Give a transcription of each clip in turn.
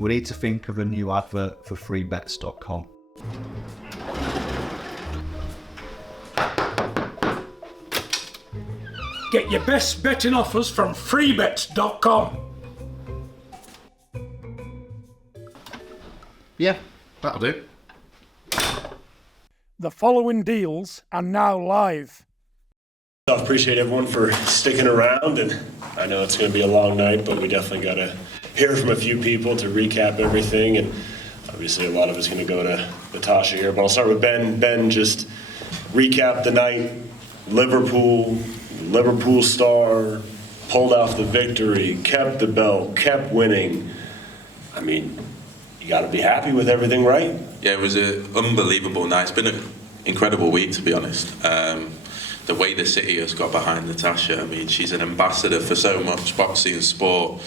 we need to think of a new advert for freebets.com. Get your best betting offers from freebets.com. Yeah, that'll do. The following deals are now live. I appreciate everyone for sticking around, and I know it's going to be a long night, but we definitely got to hear from a few people to recap everything, and obviously a lot of it's going to go to Natasha here, but I'll start with Ben. Ben, just recap the night. Liverpool star, pulled off the victory, kept the belt, kept winning. I mean, you got to be happy with everything, right? Yeah, it was an unbelievable night. It's been an incredible week, to be honest. The way the city has got behind Natasha, I mean, she's an ambassador for so much boxing, sport,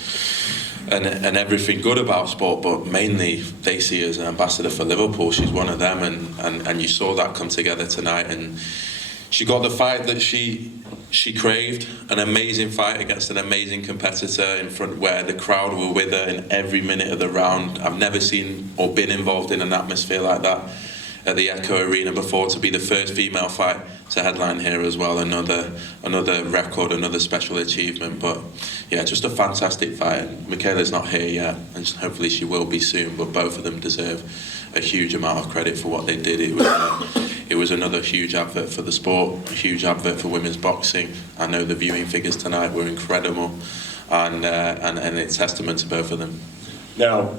and everything good about sport, but mainly they see her as an ambassador for Liverpool. She's one of them, and you saw that come together tonight, and she got the fight that she craved, an amazing fight against an amazing competitor in front where the crowd were with her in every minute of the round. I've never seen or been involved in an atmosphere like that at the Echo Arena before, to be the first female fight to headline here as well. Another record, another special achievement. But yeah, just a fantastic fight. And Mikaela's not here yet, and hopefully she will be soon, but both of them deserve a huge amount of credit for what they did. It was another huge advert for the sport, a huge advert for women's boxing. I know the viewing figures tonight were incredible, and it's testament to both of them. Now,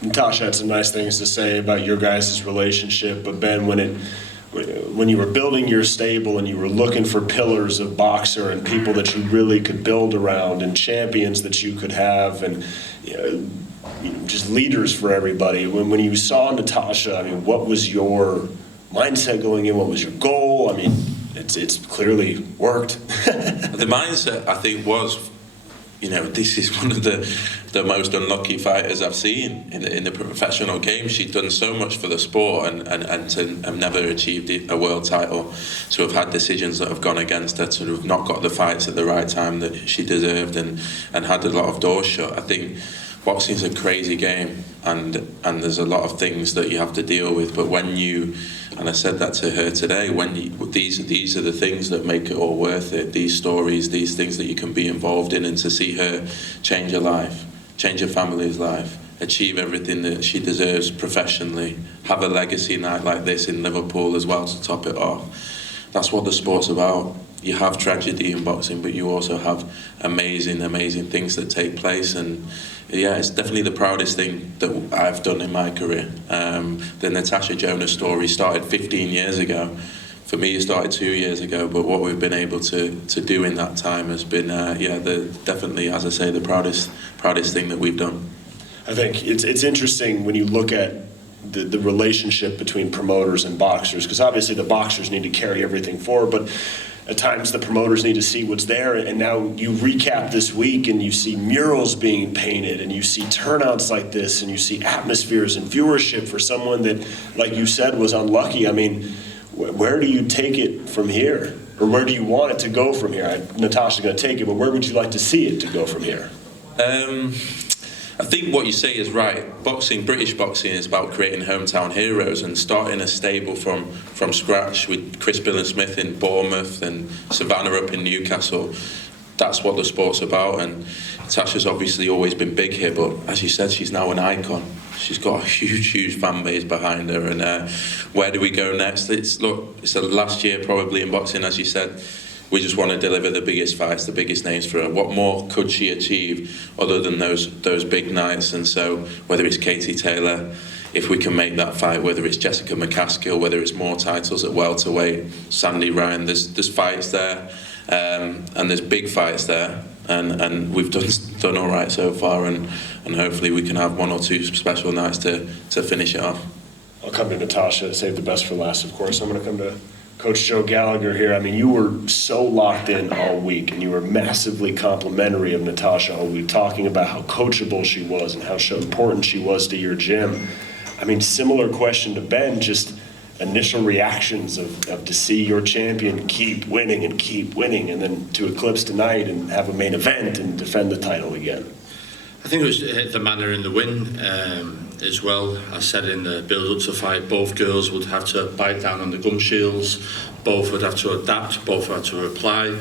Natasha had some nice things to say about your guys' relationship, but Ben, when you were building your stable and you were looking for pillars of boxer and people that you really could build around and champions that you could have, and just leaders for everybody, when you saw Natasha, I mean, what was your mindset going in? What was your goal? I mean, it's clearly worked. The mindset, I think, was, this is one of the most unlucky fighters I've seen in the professional game. She'd done so much for the sport and to have never achieved a world title, to have had decisions that have gone against her, to have not got the fights at the right time that she deserved, and had a lot of doors shut. I think boxing is a crazy game, and there's a lot of things that you have to deal with, but when you, and I said that to her today, these are the things that make it all worth it, these stories, these things that you can be involved in, and to see her change her life, change her family's life, achieve everything that she deserves professionally, have a legacy night like this in Liverpool as well to top it off. That's what the sport's about. You have tragedy in boxing, but you also have amazing, amazing things that take place, and yeah, it's definitely the proudest thing that I've done in my career. The Natasha Jonas story started 15 years ago. For me, it started 2 years ago, but what we've been able to do in that time has been, definitely, as I say, the proudest thing that we've done. I think it's interesting when you look at the relationship between promoters and boxers, because obviously the boxers need to carry everything forward, but at times the promoters need to see what's there. And now you recap this week and you see murals being painted and you see turnouts like this and you see atmospheres and viewership for someone that, like you said, was unlucky. I mean, where do you take it from here? Or where do you want it to go from here? Natasha's going to take it, but where would you like to see it to go from here? I think what you say is right. British boxing is about creating hometown heroes and starting a stable from scratch with Chris Billen-Smith in Bournemouth and Savannah up in Newcastle. That's what the sport's about, and Tasha's obviously always been big here, but as you said, she's now an icon. She's got a huge fan base behind her, and where do we go next? It's the last year probably in boxing, as you said. We just want to deliver the biggest fights, the biggest names for her. What more could she achieve other than those big nights? And so whether it's Katie Taylor, if we can make that fight, whether it's Jessica McCaskill, whether it's more titles at welterweight, Sandy Ryan, there's fights there, and there's big fights there, and we've done all right so far, and hopefully we can have one or two special nights to finish it off. I'll come to Natasha, save the best for last, of course. I'm going to come to Coach Joe Gallagher here. I mean, you were so locked in all week, and you were massively complimentary of Natasha all week, talking about how coachable she was and how important she was to your gym. I mean, similar question to Ben, just initial reactions of to see your champion keep winning, and then to eclipse tonight and have a main event and defend the title again. I think it was the manner in the win as well. I said in the build-up to fight, both girls would have to bite down on the gum shields, both would have to adapt, both had to reply.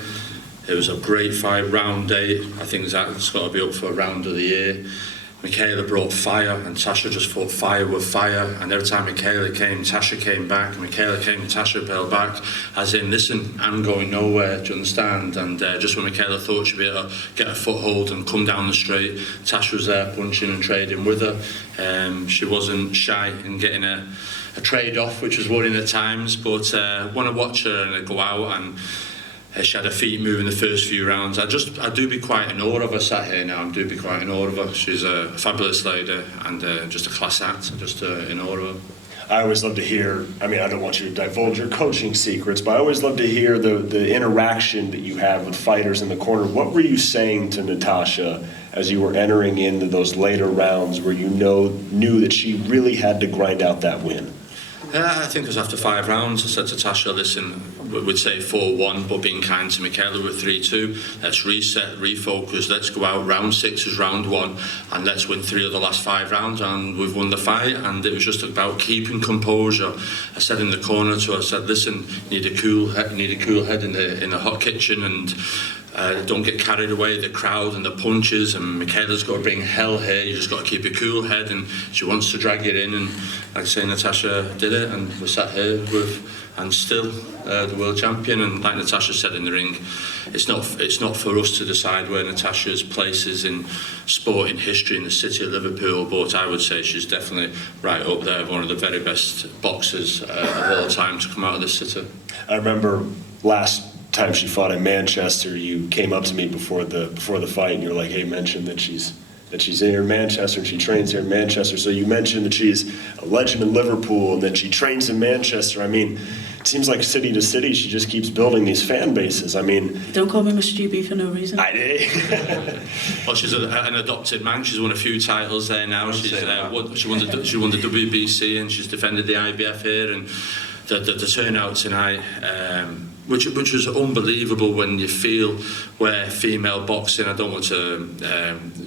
It was a great fight, round 8. I think that's got to be up for a round of the year. Mikaela brought fire, and Tasha just fought fire with fire. And every time Mikaela came, Tasha came back. Mikaela came, Tasha fell back. As in, listen, I'm going nowhere, do you understand? And just when Mikaela thought she'd be able to get a foothold and come down the straight, Tasha was there punching and trading with her. She wasn't shy in getting a trade off, which was worrying at times. But when I watch her and I go out and she had her feet moving the first few rounds, I do be quite in awe of her. Sat here now, I do be quite in awe of her. She's a fabulous lady and just a class act, just in awe of her. I always love to hear, I mean, I don't want you to divulge your coaching secrets, but I always love to hear the interaction that you have with fighters in the corner. What were you saying to Natasha as you were entering into those later rounds where you knew that she really had to grind out that win? I think it was after 5 rounds. I said to Tasha, listen, we'd say 4-1, but being kind to Mikaela with 3-2. Let's reset, refocus, let's go out. Round 6 is round 1, and let's win 3 of the last 5 rounds, and we've won the fight. And it was just about keeping composure. I said in the corner to her, I said, listen, you need a cool head in the hot kitchen, and don't get carried away, the crowd and the punches, and Mikaela's got to bring hell here. You just got to keep a cool head, and she wants to drag you in, and like I say, Natasha did it, and we're sat here and still the world champion. And like Natasha said in the ring, it's not for us to decide where Natasha's place is in sporting history in the city of Liverpool, but I would say she's definitely right up there, one of the very best boxers of all time to come out of this city. I remember last time she fought in Manchester, you came up to me before the fight and you're like, hey, mention that she's here in Manchester and she trains here in Manchester. So you mentioned that she's a legend in Liverpool and that she trains in Manchester. I mean, it seems like city to city she just keeps building these fan bases. I mean, don't call me Mr. GB for no reason. I did. Well, she's an adopted man. She's won a few titles there now. She won the WBC and she's defended the IBF here, and the turnout tonight, which was unbelievable when you feel where female boxing, I don't want to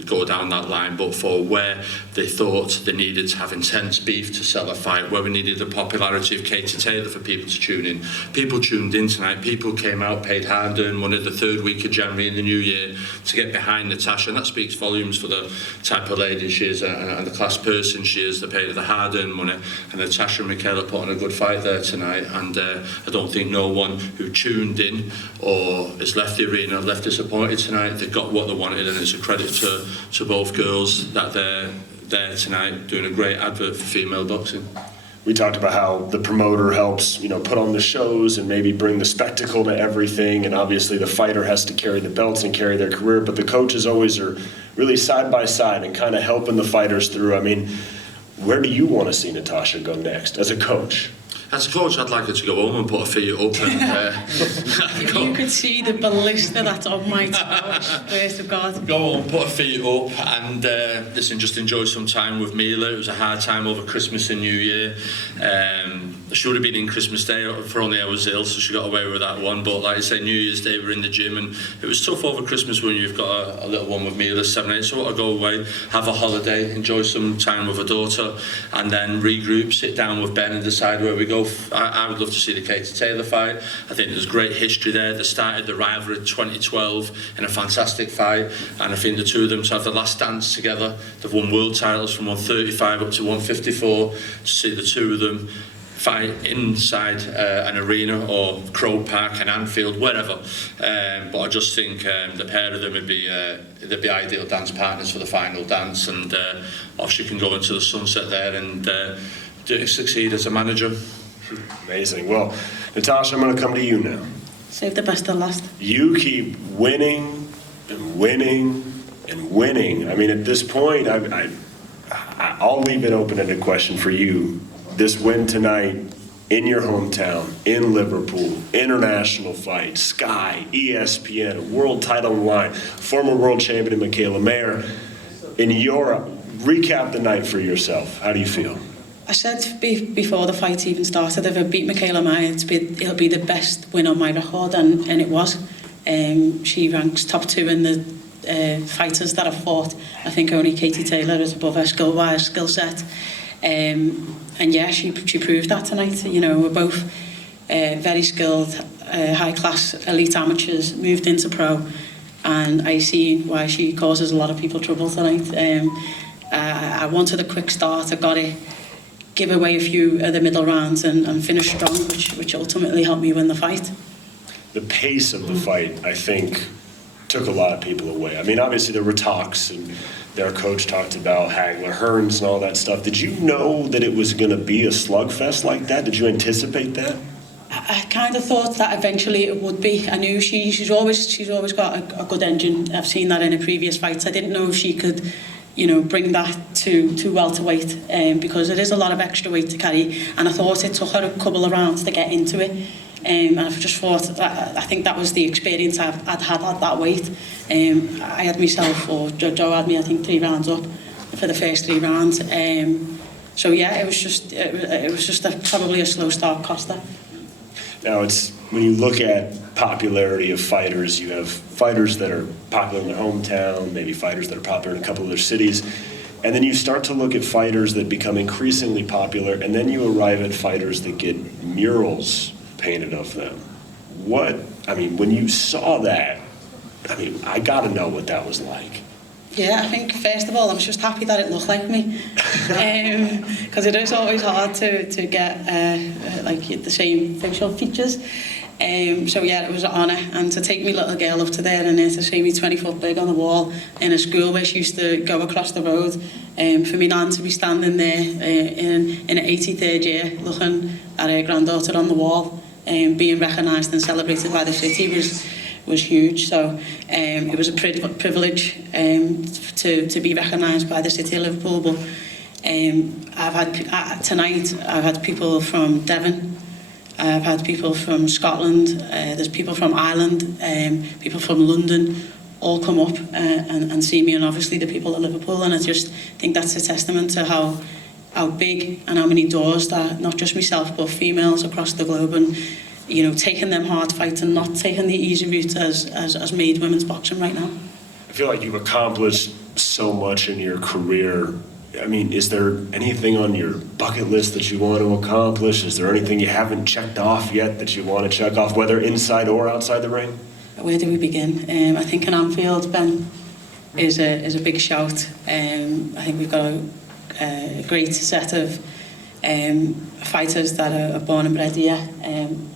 go down that line, but for where they thought they needed to have intense beef to sell a fight, where we needed the popularity of Katie Taylor for people to tune in. People tuned in tonight, people came out, paid hard-earned money the 3rd week of January in the new year to get behind Natasha, and that speaks volumes for the type of lady she is and the class person she is. They paid the hard-earned money, and Natasha and Mikaela put on a good fight there tonight, and I don't think no one who tuned in or has left the arena left disappointed tonight. They got what they wanted, and it's a credit to both girls that they're there tonight doing a great advert for female boxing. We talked about how the promoter helps, put on the shows and maybe bring the spectacle to everything, and obviously the fighter has to carry the belts and carry their career, but the coaches always are really side by side and kind of helping the fighters through. I mean, where do you want to see Natasha go next as a coach? As a coach, I'd like her to go home and put her feet up. And, you could see the ballista that's on my toes, first of God. Go home, put her feet up, and listen, just enjoy some time with Mila. It was a hard time over Christmas and New Year. She would have been in Christmas Day, for only I was ill, so she got away with that one. But like I say, New Year's Day, we're in the gym, and it was tough over Christmas when you've got a little one with Mila, 7-8. So I want to go away, have a holiday, enjoy some time with her daughter, and then regroup, sit down with Ben and decide where we go. I would love to see the Katie Taylor fight. I think there's great history there. They started the rivalry in 2012 in a fantastic fight, and I think the two of them to have the last dance together. They've won world titles from 135 up to 154. To see the two of them fight inside an arena or Croke Park and Anfield, wherever. But I just think the pair of them would be they'd be ideal dance partners for the final dance, and off she can go into the sunset there and succeed as a manager. Amazing. Well, Natasha, I'm going to come to you now. Save the best till last. You keep winning and winning and winning. I mean, at this point, I'll leave it open-ended question for you. This win tonight in your hometown, in Liverpool, international fight, Sky, ESPN, world title on the line, former world champion Mikaela Mayer. In Europe, recap the night for yourself. How do you feel? I said before the fight even started, if I beat Mikaela Mayer, it'll be the best win on my record, and it was. She ranks top 2 in fighters that have fought. I think only Katie Taylor is above her skill-wise, skill set. And yeah, she proved that tonight. You know, we're both very skilled, high-class elite amateurs, moved into pro, and I see why she causes a lot of people trouble tonight. I wanted a quick start. I got it, give away a few of the middle rounds and finish strong, which ultimately helped me win the fight. The pace of the fight, I think, took a lot of people away. I mean, obviously there were talks, and their coach talked about Hagler, Hearns, and all that stuff. Did you know that it was going to be a slugfest like that? Did you anticipate that? I kind of thought that eventually it would be. I knew she's always got a good engine. I've seen that in her previous fights. I didn't know if she could, you know, bring that to welterweight, because it is a lot of extra weight to carry. And I thought it took her a couple of rounds to get into it. And I just thought, I think that was the experience I'd had at that weight. I had myself, or Joe had me, I think 3 rounds up for the first 3 rounds. So yeah, it was just probably a slow start cost her. Now, it's when you look at popularity of fighters, you have fighters that are popular in their hometown, maybe fighters that are popular in a couple of their cities, and then you start to look at fighters that become increasingly popular, and then you arrive at fighters that get murals painted of them. When you saw that, I got to know what that was like. Yeah, I think first of all I was just happy that it looked like me, because it is always hard to get like the same facial features. So yeah, it was an honour, and to take my little girl up to there and to see me 20-foot big on the wall in a school where she used to go across the road, for me nan to be standing there in her 83rd year looking at her granddaughter on the wall, being recognised and celebrated by the city was huge. So it was a privilege to be recognised by the city of Liverpool. But tonight I've had people from Devon, I've had people from Scotland, there's people from Ireland, people from London, all come up and see me, and obviously the people of Liverpool. And I just think that's a testament to how big and how many doors that not just myself but females across the globe, and you know, taking them hard fights and not taking the easy route as made women's boxing right now. I feel like you've accomplished so much in your career. I mean, is there anything on your bucket list that you want to accomplish? Is there anything you haven't checked off yet that you want to check off, whether inside or outside the ring? Where do we begin? I think in Anfield, Ben, is a big shout. I think we've got a great set of fighters that are born and bred here,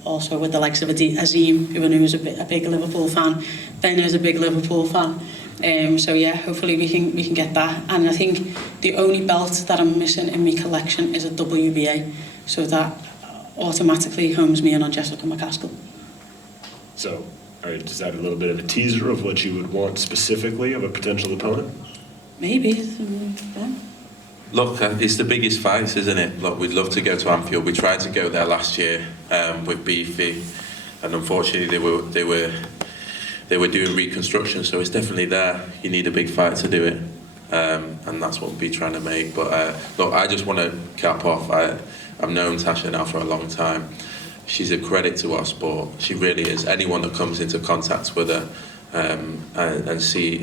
also with the likes of Azim, who I know is a big Liverpool fan. Ben is a big Liverpool fan. So yeah, hopefully we can get that. And I think the only belt that I'm missing in my collection is a WBA, so that automatically homes me in on Jessica McCaskill. So, all right, is that a little bit of a teaser of what you would want specifically of a potential opponent? Maybe. Yeah. Look, it's the biggest fight, isn't it? Look, we'd love to go to Anfield. We tried to go there last year with Beefy, and unfortunately they were doing reconstruction, so it's definitely there. You need a big fight to do it, and that's what we'll be trying to make. But look, I just want to cap off. I've known Tasha now for a long time. She's a credit to our sport. She really is. Anyone that comes into contact with her and sees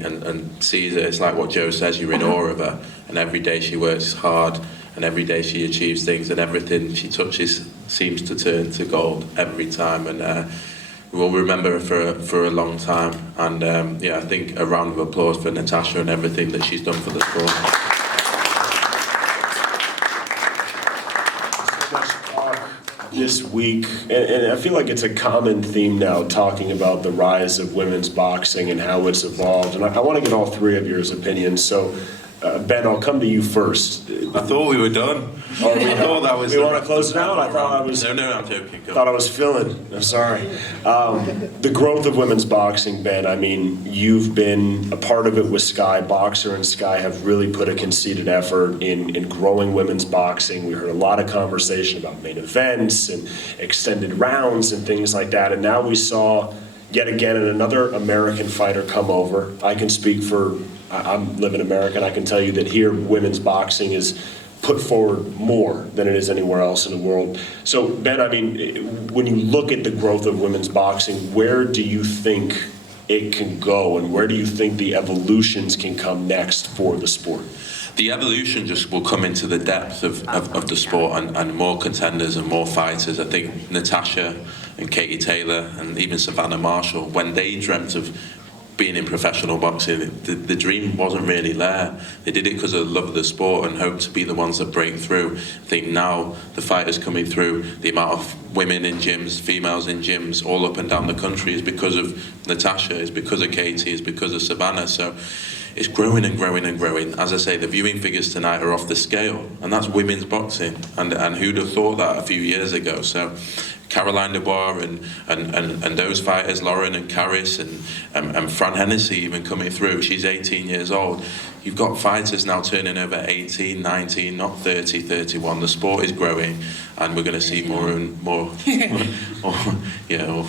it, it's like what Joe says, you're in awe of her, and every day she works hard, and every day she achieves things, and everything she touches seems to turn to gold every time, and we'll remember her for a long time. And yeah, I think a round of applause for Natasha and everything that she's done for the sport. This week, and I feel like it's a common theme now, talking about the rise of women's boxing and how it's evolved, and I want to get all three of your opinions. So Ben, I'll come to you first. I thought we were done. Oh, I thought that was. We want to close it out? I thought I was. No, I'm joking. I thought I was filling. I'm sorry. The growth of women's boxing, Ben, I mean, you've been a part of it with Sky. Boxer and Sky have really put a conceited effort in growing women's boxing. We heard a lot of conversation about main events and extended rounds and things like that. And now we saw, yet again, another American fighter come over. I can speak for, I live in America, and I can tell you that here women's boxing is put forward more than it is anywhere else in the world. So, Ben, I mean, when you look at the growth of women's boxing, where do you think it can go, and where do you think the evolutions can come next for the sport? The evolution just will come into the depth of the sport and more contenders and more fighters. I think Natasha and Katie Taylor and even Savannah Marshall, when they dreamt of being in professional boxing, the dream wasn't really there. They did it because of the love of the sport and hoped to be the ones that break through. I think now the fighters coming through, the amount of women in gyms, females in gyms, all up and down the country is because of Natasha, is because of Katie, is because of Savannah. So it's growing and growing and growing. As I say, the viewing figures tonight are off the scale, and that's women's boxing. And who'd have thought that a few years ago? So Caroline Dubois and those fighters, Lauren and Caris and Fran Hennessy even coming through. She's 18 years old. You've got fighters now turning over 18, 19, not 30, 31. The sport is growing, and we're going to see more and more. Yeah.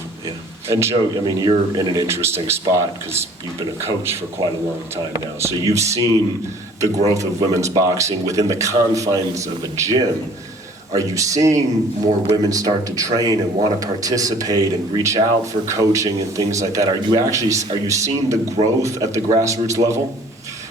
And Joe, I mean, you're in an interesting spot because you've been a coach for quite a long time now. So you've seen the growth of women's boxing within the confines of a gym. Are you seeing more women start to train and want to participate and reach out for coaching and things like that? Are you seeing the growth at the grassroots level?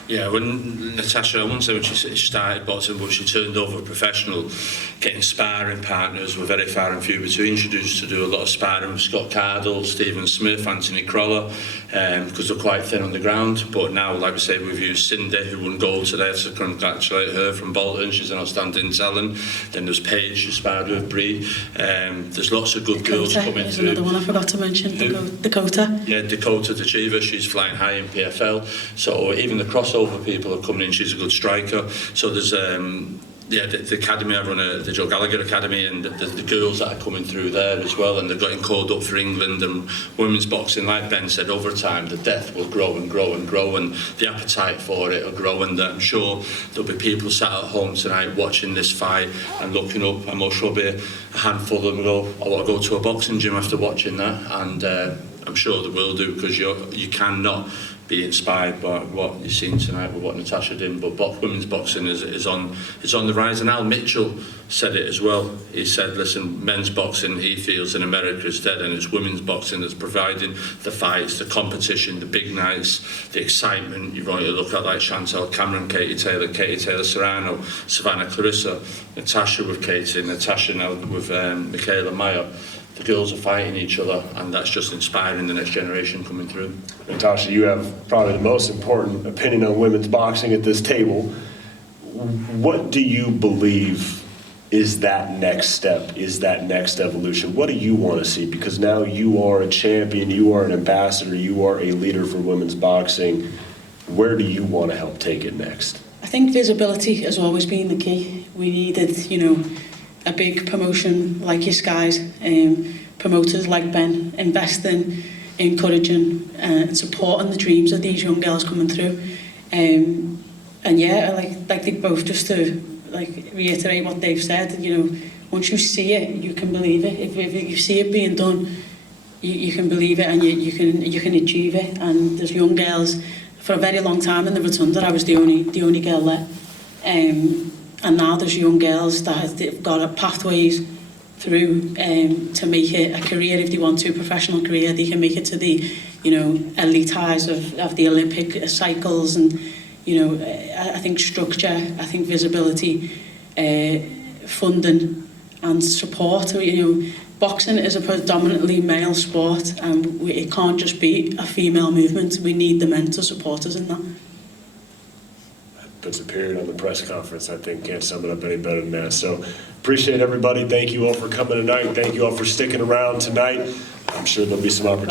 Yeah, when Natasha, I wouldn't say when she started boxing, but she turned over professional, getting sparring partners were very far and few between. She used to do a lot of sparring with Scott Cardle, Stephen Smith, Anthony Croller, because they're quite thin on the ground. But now, like we say, we've used Cindy, who won gold today, so congratulate her from Bolton. She's an outstanding talent. Then there's Paige, who sparred with Bree. There's lots of good girls coming through. Another one I forgot to mention, Dakota. Yeah, Dakota Achiever, she's flying high in PFL. So even the crossover people are coming in. She's a good striker. So there's the academy. I run the Joe Gallagher Academy, and the girls that are coming through there as well, and they're getting called up for England and women's boxing. Like Ben said, over time the depth will grow and grow and grow, and the appetite for it will grow. And I'm sure there'll be people sat at home tonight watching this fight and looking up. I'm sure there'll be a handful of them go, I want to go to a boxing gym after watching that, and I'm sure they will do, because you cannot be inspired by what you've seen tonight with what Natasha did. But women's boxing is on the rise, and Al Mitchell said it as well. He said, listen, men's boxing, he feels, in America is dead, and it's women's boxing that's providing the fights, the competition, the big nights, the excitement. You've only look at like Chantel Cameron, Katie Taylor Serrano, Savannah Clarissa, Natasha with Katie, Natasha now with Mikaela Meyer. The girls are fighting each other, and that's just inspiring the next generation coming through. Natasha, you have probably the most important opinion on women's boxing at this table. What do you believe is that next step, is that next evolution? What do you want to see? Because now you are a champion, you are an ambassador, you are a leader for women's boxing. Where do you want to help take it next? I think visibility has always been the key. We needed, a big promotion like your Skies, promoters like Ben, investing, encouraging and supporting the dreams of these young girls coming through. And yeah, like they both, just to reiterate what they've said, once you see it, you can believe it. If you see it being done, you can believe it, and you can achieve it. And there's young girls. For a very long time in the Rotunda, I was the only girl there. And now there's young girls that have got pathways through to make it a career. If they want to, a professional career, they can make it to the elite highs of the Olympic cycles. And I think structure, I think visibility, funding and support. Boxing is a predominantly male sport, and it can't just be a female movement. We need the men to support us in that. Puts a period on the press conference. I think can't sum it up any better than that. So appreciate everybody. Thank you all for coming tonight. Thank you all for sticking around tonight. I'm sure there'll be some opportunities.